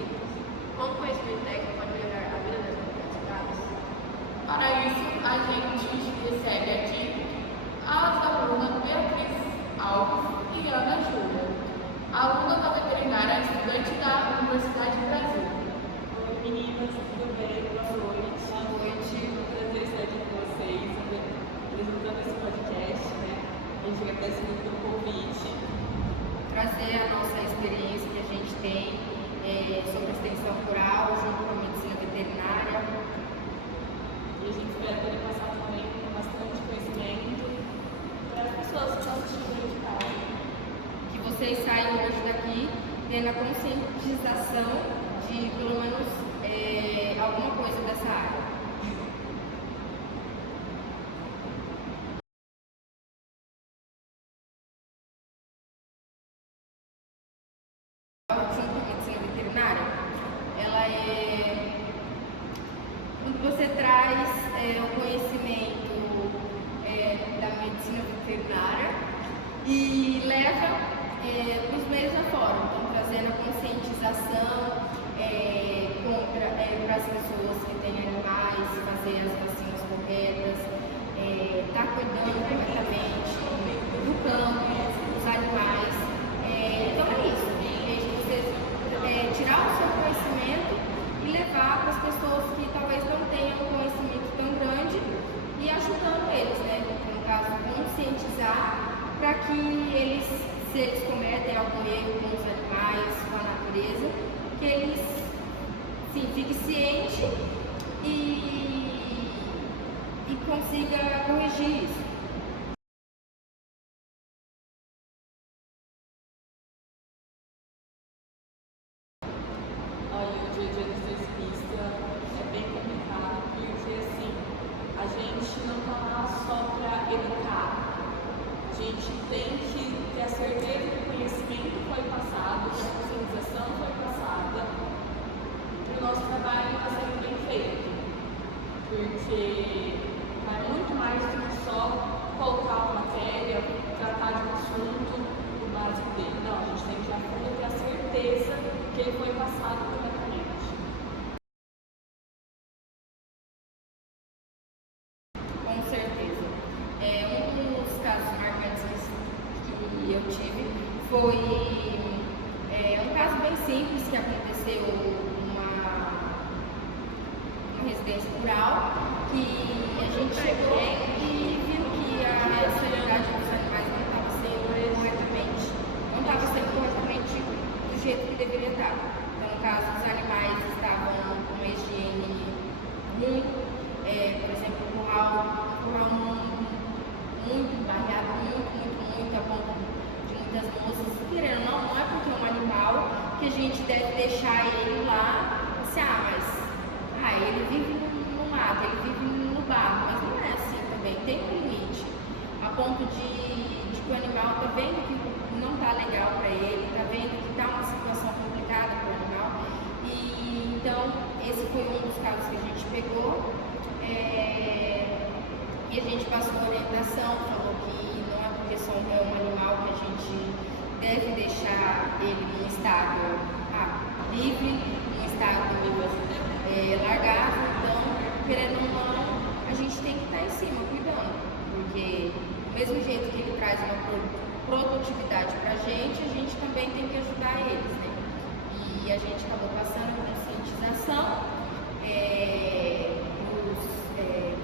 conhecimento? Como o conhecimento técnico pode melhorar a vida das universidades? Para isso, a gente recebe aqui as alunas Beatriz Alves e Ana Júlia, aluna da veterinária estudante da Universidade do Brasil. Oi meninas, tudo bem? Boa noite. Boa noite, um prazer estar aqui com vocês, apresentando esse podcast, né? A gente agradece muito pelo convite. Trazer a nossa experiência que a gente tem sobre extensão rural junto com a medicina veterinária. E a gente espera poder passar também bastante conhecimento para as pessoas que estão assistindo de casa. Que vocês saiam hoje daqui tendo a conscientização de pelo menos alguma coisa dessa área. Junto com a medicina veterinária, ela quando você traz o conhecimento da medicina veterinária e leva para os meios afora, então trazendo a conscientização para as pessoas que têm animais, fazer as vacinas corretas, estar cuidando corretamente do campo, dos animais. Então é isso, você tirar o seu conhecimento e levar para as pessoas que talvez não tenham um conhecimento tão grande e ajudando eles, né? No caso, conscientizar para que eles, se eles cometem algum erro com os animais, com a natureza, que eles, sim, fiquem cientes e consiga corrigir isso. Olha, o dia a dia do nutricionista é bem complicado, porque assim, a gente não está lá só para educar. A gente tem que ter a certeza que o conhecimento foi passado, que a conscientização foi passada, que o nosso trabalho está sendo bem feito. Porque vai muito mais do que só colocar uma matéria, tratar de um assunto, o básico dele. Não, a gente tem que ir a fundo ter a certeza que ele foi passado corretamente. Com certeza. Um dos casos marcantes que eu tive foi um caso bem simples que aconteceu numa residência rural, que a gente chegou e viu que a sanidade dos animais não estava sendo corretamente do jeito que deveria estar. Então, no caso, os animais estavam com uma higiene ruim, por exemplo, um curral muito barreado, muito, a ponto de muitas moças querendo, não é porque é um animal que a gente deve deixar ele lá, assim, mas ele vive no mato, ele vive no barro, mas não é assim também, tem um limite, a ponto de que o animal tá vendo que não tá legal para ele, tá vendo que tá uma situação complicada para o animal, e então esse foi um dos casos que a gente pegou. E a gente passou uma orientação, falou que não é porque só é um animal que a gente deve deixar ele em estado livre, em estado largado. Então, querendo ou não, a gente tem que estar em cima, cuidando, porque do mesmo jeito que ele traz uma produtividade para a gente também tem que ajudar eles, né? E a gente acabou passando a conscientização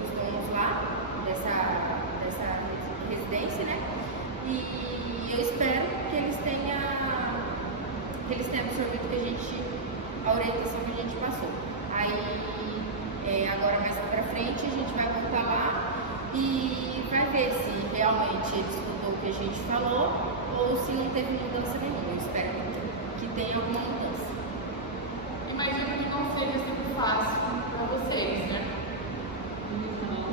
os donos lá dessa residência, né? E eu espero que eles tenham absorvido a orientação que a gente passou. Aí, agora mais pra frente, a gente vai voltar lá e vai ver se realmente ele escutou o que a gente falou ou se não teve mudança nenhuma. Eu espero que tenha alguma mudança. Imagino que não seja sempre fácil para vocês, né? Não,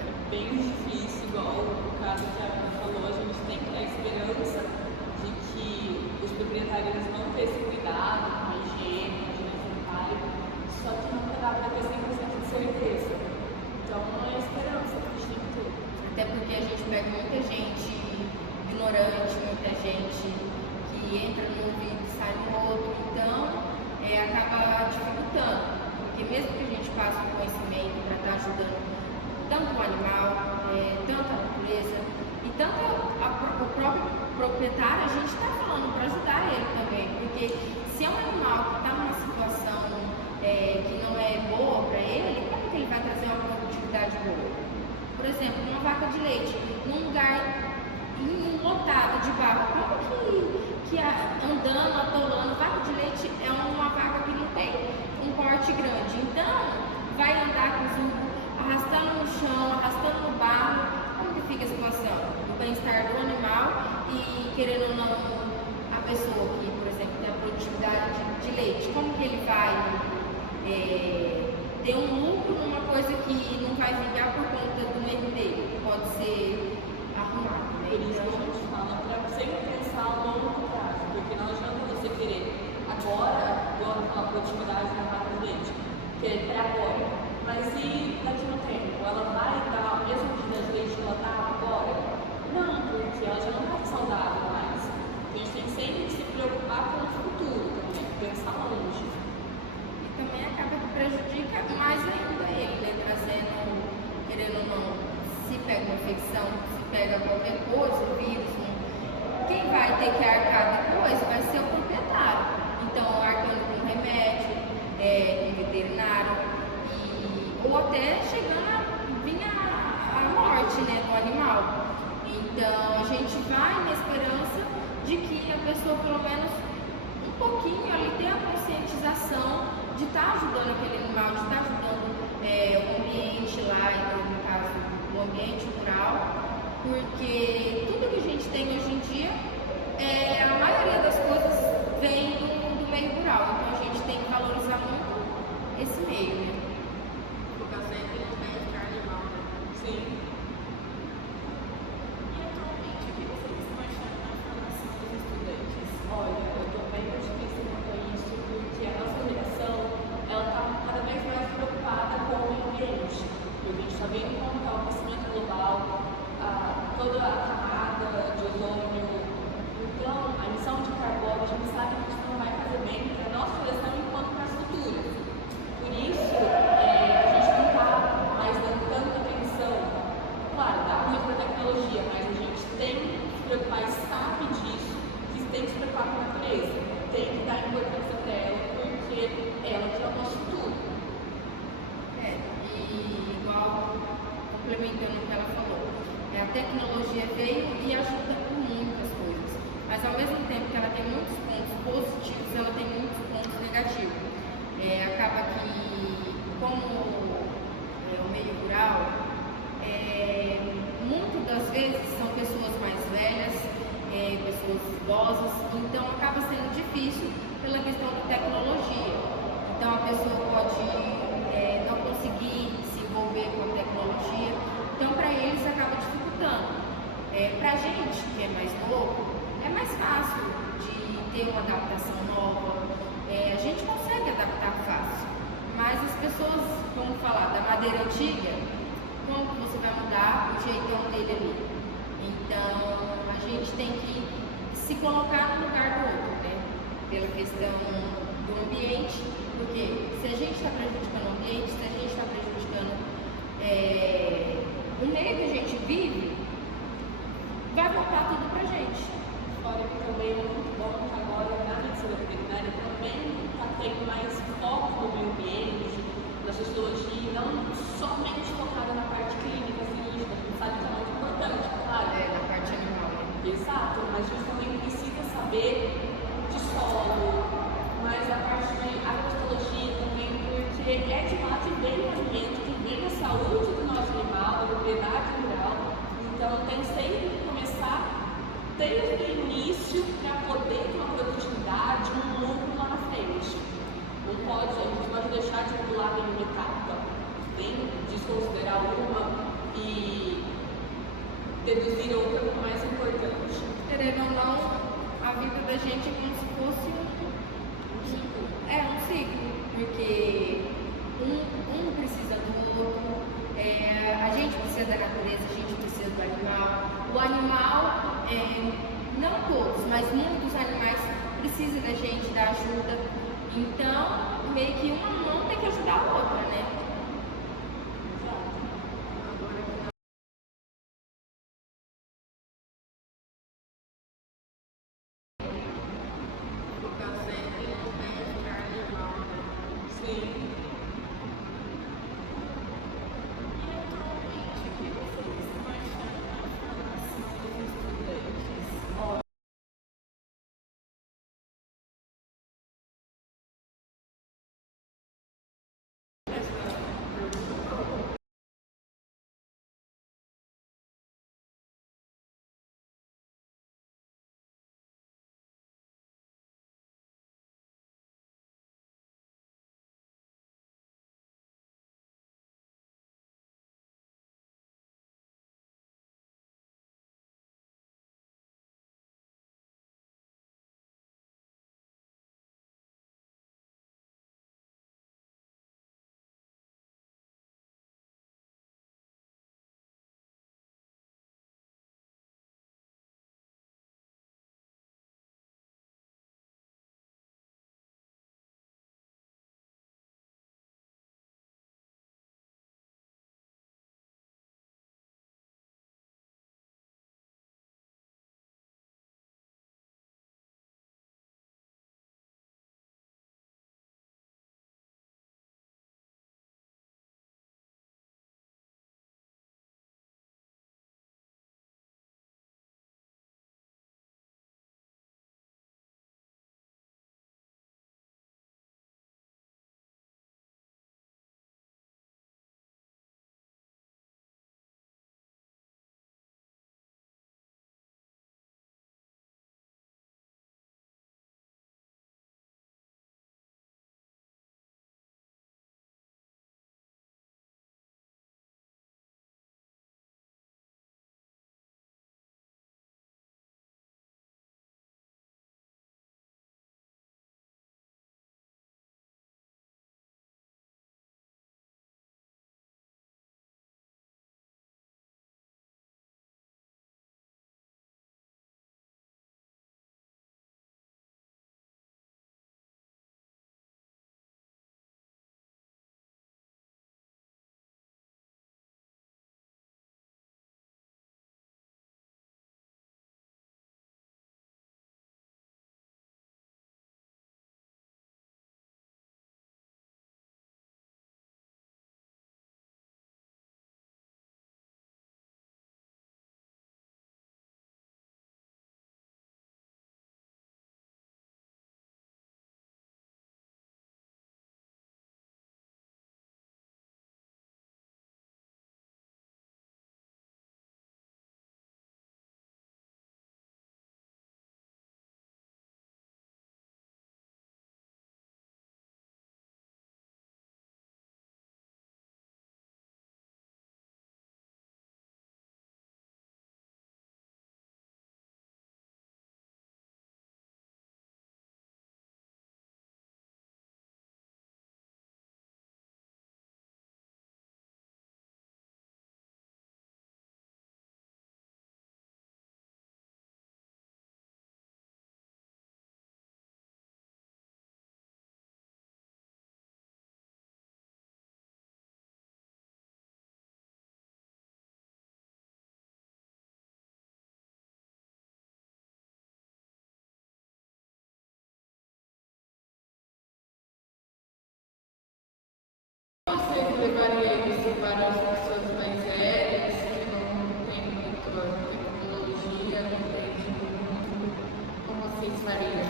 é bem difícil, igual o caso que a Ana falou, a gente tem que ter a esperança de que os proprietários vão ter esse cuidado com a higiene, com a higiene sanitária, só que nunca dá para ter 100% de certeza. Então, é a esperança que a gente tem que ter. Até porque a gente pega muita gente ignorante, muita gente que entra num ouvido e sai no outro. Então, acaba dificultando, porque mesmo que a gente passe o conhecimento para estar ajudando tanto o animal, tanto a natureza e tanto o próprio proprietário, a gente está falando para ajudar ele também, porque se é um animal que está numa situação que não é boa para ele, como que ele vai trazer uma produtividade boa? Por exemplo, uma vaca de leite, num lugar lotado de barro, como que andando, atolando, vaca de leite é uma vaca que não tem um porte grande, então vai andar com os umbos arrastando no chão, arrastando no barro. Como que fica a situação? O bem-estar do animal e, querendo ou não, a pessoa que, por exemplo, tem a produtividade de leite, como que ele vai ter um lucro numa coisa que não vai vingar por conta do erro dele, que pode ser arrumado, né? Por isso que a gente fala para sempre pensar a longo prazo, porque não adianta você querer agora, igual a produtividade da vaca de leite, querer para agora, mas e daqui no tempo, ela vai dar a mesma quantidade de leite que ela dá agora? Não, porque ela já não está saudável mais. A gente tem sempre que se preocupar com o futuro também, pensar longe. E também acaba que prejudica mais ainda ele, né? Trazendo, querendo ou não, se pega uma infecção, se pega qualquer coisa, o vírus, né? Quem vai ter que arcar depois vai ser o proprietário. Então, arcando com remédio, com veterinário, ou até chegando a vir a morte, né, do animal. Então, a gente vai na esperança de que a pessoa, pelo menos um pouquinho, ali tenha a conscientização de estar ajudando aquele animal, de estar ajudando o ambiente lá, no caso, o ambiente rural, porque tudo que a gente tem hoje em dia, a maioria das coisas vem do meio rural, então a gente tem que valorizar muito esse meio, né? Fica sempre no bem-estar animal. Sim. E atualmente, o que vocês estão achando da formação dos estudantes? Olha, eu estou bem otimista quanto a isso, porque a nossa geração ela está cada vez mais preocupada com o meio ambiente. E a gente está vendo como está o aquecimento global, toda a camada de ozônio. Então, a emissão de carbono, a gente sabe que isso não vai fazer bem para a nossa geração enquanto para as futuras. Por isso, a gente não está mais dando tanta atenção. Claro, dá muito para a tecnologia, mas a gente tem que se preocupar e sabe disso, que tem que se preocupar com a natureza. Tem que dar importância para ela, porque ela que é o nosso futuro. E igual, complementando o que ela falou, a tecnologia veio e ajuda com muitas coisas, mas ao mesmo tempo que ela tem muitos pontos positivos, ela tem muitos pontos negativos. Acaba que, como o meio rural, muitas das vezes são pessoas mais velhas, pessoas idosas, então acaba sendo difícil pela questão da tecnologia. Então a pessoa pode não conseguir se envolver com a tecnologia, então para eles acaba dificultando. Para a gente que é mais novo, é mais fácil de ter uma adaptação nova, a gente consegue adaptar fácil, mas as pessoas, vamos falar, da madeira antiga, como que você vai mudar o jeitão dele ali? Então a gente tem que se colocar no lugar do outro, né? Pela questão do ambiente, porque se a gente está prejudicando o ambiente, se a gente está prejudicando o meio que a gente vive, vai voltar tudo pra gente. Fora que também é muito bom que agora na medicina veterinária também está tendo mais foco no meio ambiente, na sociologia, não somente focada na parte clínica, cirúrgica, que sabe que é muito importante, claro. Na parte animal, né? Exato, mas a gente também precisa saber de solo, mas a parte de agroecologia também, porque é de lá que vem o alimento, que vem a saúde do nosso animal, da propriedade rural. Então tem sempre que começar desde o início para poder ter uma produtividade, um lucro lá na frente. Não pode, a gente pode deixar de pular nenhuma etapa, tem que desconsiderar uma e deduzir outra como mais importante. Querendo ou não, a vida da gente é como se fosse um ciclo, porque um precisa do outro, a gente precisa da natureza, a gente precisa do animal. O animal, não todos, mas muitos animais precisam da gente, da ajuda. Então, meio que uma mão tem que ajudar a outra, né? Sim. Vocês levariam isso para as pessoas mais velhas, que não têm muita tecnologia, não entendem muito, como vocês fariam?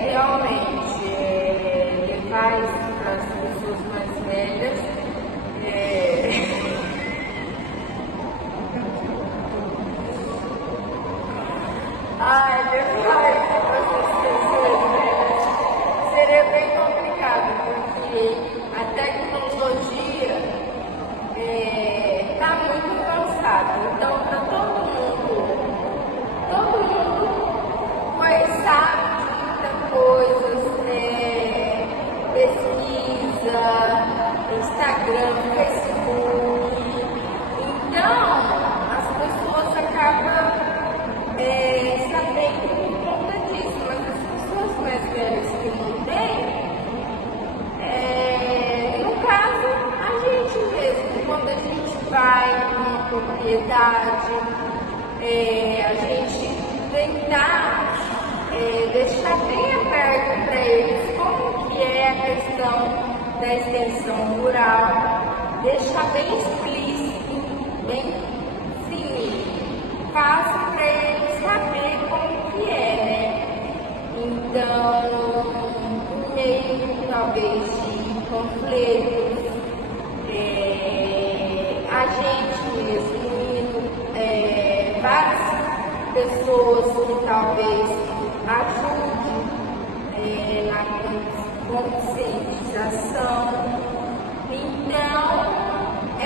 Realmente, levar isso para as pessoas mais velhas levar para essas pessoas velhas seria bem complicado, porque a tecnologia está muito avançada. Então, para todo mundo foi sabe de muita coisa, pesquisa, Instagram. propriedade, a gente tentar deixar bem aberto para eles como que é a questão da extensão rural, deixar bem explícito, bem fácil para eles saber como que é, né? Então, por meio talvez de panfletos, a gente mesmo, várias pessoas que talvez ajudem na conscientização. Então, é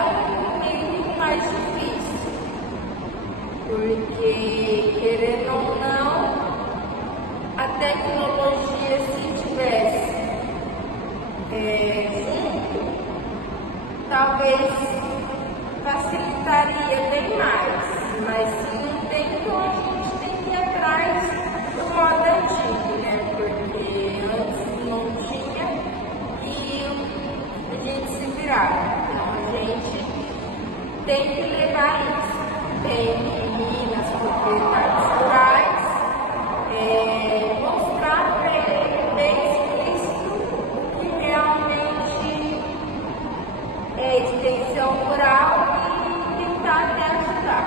um meio mais difícil, porque, querendo ou não, a tecnologia, se tivesse junto, talvez facilitaria bem mais, mas se não tem, então a gente tem que ir atrás do modo antigo, né? Porque antes não tinha e a gente se virava. Então a gente tem que levar isso, tem que ir nas propriedades rurais, mostrar para ele bem explícito que realmente é extensão rural e tentar até ajudar.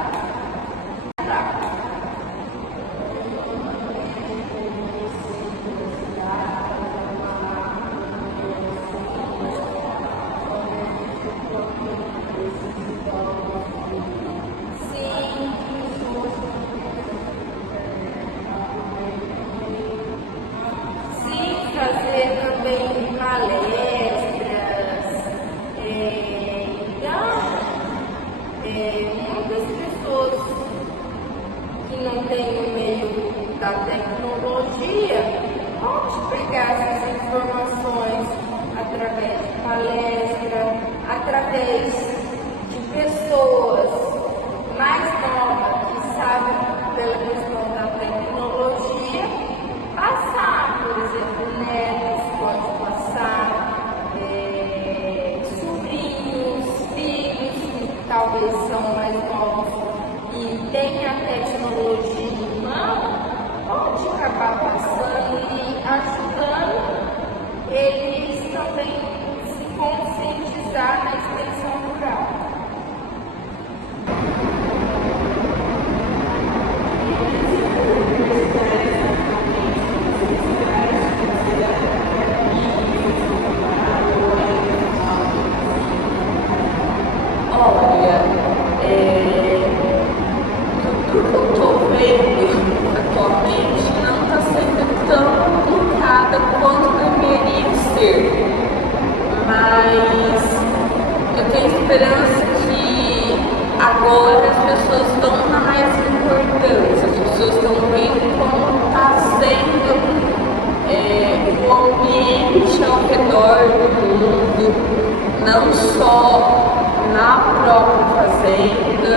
Sim, fazer também palestras. Então, muitas pessoas que não têm o meio da tecnologia vão pegar essas informações através de palestra, através de pessoas mais novas que sabem pela questão da tecnologia, passar, por exemplo, netos, pode passar, sobrinhos, filhos, que talvez são mais novos e têm a tecnologia em mão, pode acabar passando e ajudando eles também se conscientizar na extensão rural. Olha, tudo que eu estou vendo atualmente não está sendo tão complicada quanto deveria ser, mas eu tenho esperança que agora as pessoas vão dar mais importância, as pessoas estão vendo como está sendo o ambiente ao redor do mundo, não só na própria fazenda,